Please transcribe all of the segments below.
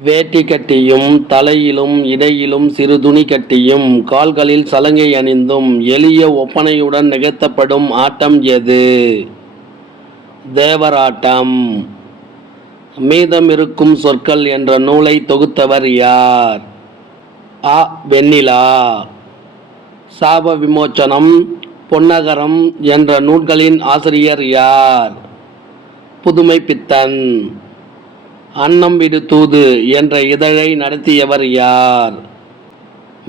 வேட்டி கட்டியும் தலையிலும் இடையிலும் சிறு துணி கட்டியும் கால்களில் சலங்கை அணிந்தும் எளிய ஒப்பனையுடன் நிகழ்த்தப்படும் ஆட்டம் எது? தேவராட்டம். மீதம் இருக்கும் சொற்கள் என்ற நூலை தொகுத்தவர் யார்? அ. வெண்ணிலா. சாப விமோச்சனம், பொன்னகரம் என்ற நூல்களின் ஆசிரியர் யார்? புதுமை பித்தன். அன்னம் விடு தூது என்ற இதழை நடத்தியவர் யார்?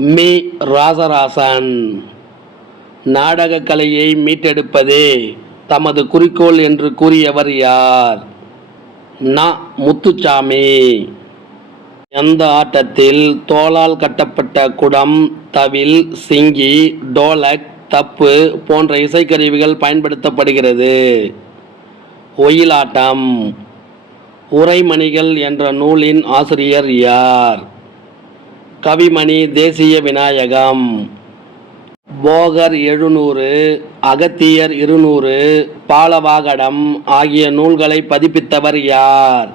மீ. ராசராசன். நாடகக் கலையை மீட்டெடுப்பதே தமது குறிக்கோள் என்று கூறியவர் யார்? ந. முத்துச்சாமி. எந்த ஆட்டத்தில் தோளால் கட்டப்பட்ட குடம், தவில், சிங்கி, டோலக், தப்பு போன்ற இசைக்கருவிகள் பயன்படுத்தப்படுகிறது? ஒயிலாட்டம். உரைமணிகள் என்ற நூலின் ஆசிரியர் யார்? கவிமணி தேசிய விநாயகம். போகர் 700, அகத்தியர் 200, பாலவாகடம் ஆகிய நூல்களை பதிப்பித்தவர் யார்?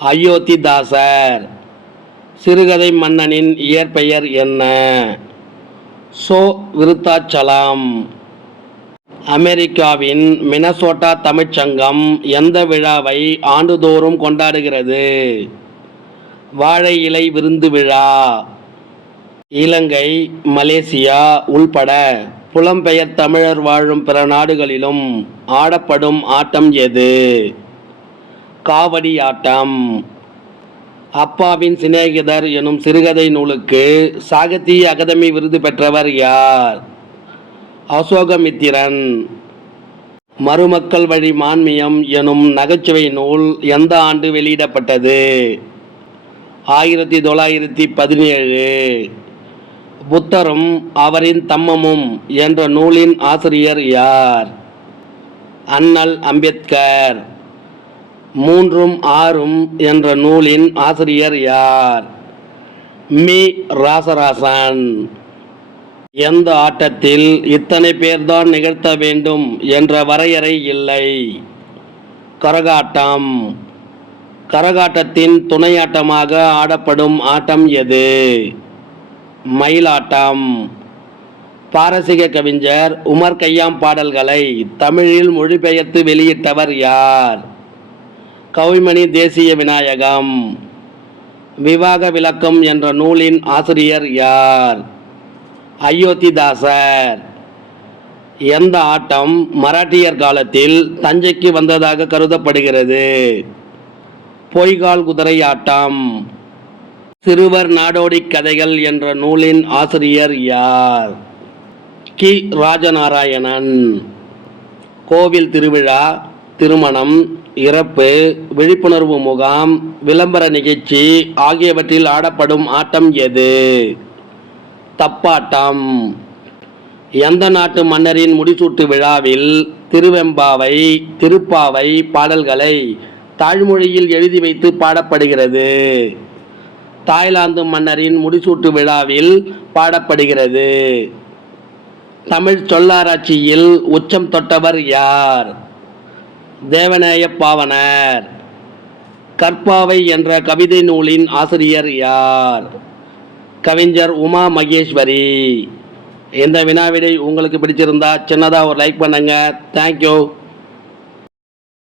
அயோத்திதாசர். சிறுகதை மன்னனின் இயற்பெயர் என்ன? சோ. விருத்தாச்சலம். அமெரிக்காவின் மினசோட்டா தமிழ்ச்சங்கம் எந்த விழாவை ஆண்டுதோறும் கொண்டாடுகிறது? வாழை இலை விருந்து விழா. இலங்கை, மலேசியா உள்பட புலம்பெயர் தமிழர் வாழும் பிற நாடுகளிலும் ஆடப்படும் ஆட்டம் எது? காவடி ஆட்டம். அப்பாவின் சிநேகிதர் எனும் சிறுகதை நூலுக்கு சாகித்ய அகாதமி விருது பெற்றவர் யார்? அசோகமித்திரன். மருமக்கள் வழி மான்மியம் எனும் நகைச்சுவை நூல் எந்த ஆண்டு வெளியிடப்பட்டது? 1917. புத்தரும் அவரின் தம்மமும் என்ற நூலின் ஆசிரியர் யார்? அண்ணல் அம்பேத்கர். 3ம் 6ம் என்ற நூலின் ஆசிரியர் யார்? மீ. ராசராசன். எந்த ஆட்டத்தில் இத்தனை பேர்தான் நிகழ்த்த வேண்டும் என்ற வரையறை இல்லை? கரகாட்டம். கரகாட்டத்தின் துணையாட்டமாக ஆடப்படும் ஆட்டம் எது? மயிலாட்டம். பாரசீக கவிஞர் உமர் கய்யாம் பாடல்களை தமிழில் மொழிபெயர்த்து வெளியிட்டவர் யார்? கவிமணி தேசிய விநாயகம். விவாக விளக்கம் என்ற நூலின் ஆசிரியர் யார்? அயோத்திதாசர். எந்த ஆட்டம் மராட்டியர் காலத்தில் தஞ்சைக்கு வந்ததாக கருதப்படுகிறது? பொய்கால் குதிரை ஆட்டம். சிறுவர் நாடோடி கதைகள் என்ற நூலின் ஆசிரியர் யார்? கி. ராஜநாராயணன். கோவில் திருவிழா, திருமணம், இறப்பு, விழிப்புணர்வு முகாம், விளம்பர நிகழ்ச்சி ஆகியவற்றில் ஆடப்படும் ஆட்டம் எது? தப்பாட்டம். எந்த நாட்டு மன்னரின் முடிசூட்டு விழாவில் திருவெம்பாவை, திருப்பாவை பாடல்களை தாய்மொழியில் எழுதி வைத்து பாடப்படுகிறது? தாய்லாந்து மன்னரின் முடிசூட்டு விழாவில் பாடப்படுகிறது. தமிழ் சொல்லாராய்ச்சியில் உச்சம் தொட்டவர் யார்? தேவநேய பாவனர். கற்பாவை என்ற கவிதை நூலின் ஆசிரியர் யார்? கவிஞர் உமா மகேஸ்வரி. இந்த வினாவிடை உங்களுக்கு பிடிச்சிருந்தா சின்னதாக ஒரு லைக் பண்ணுங்க. தேங்க்யூ.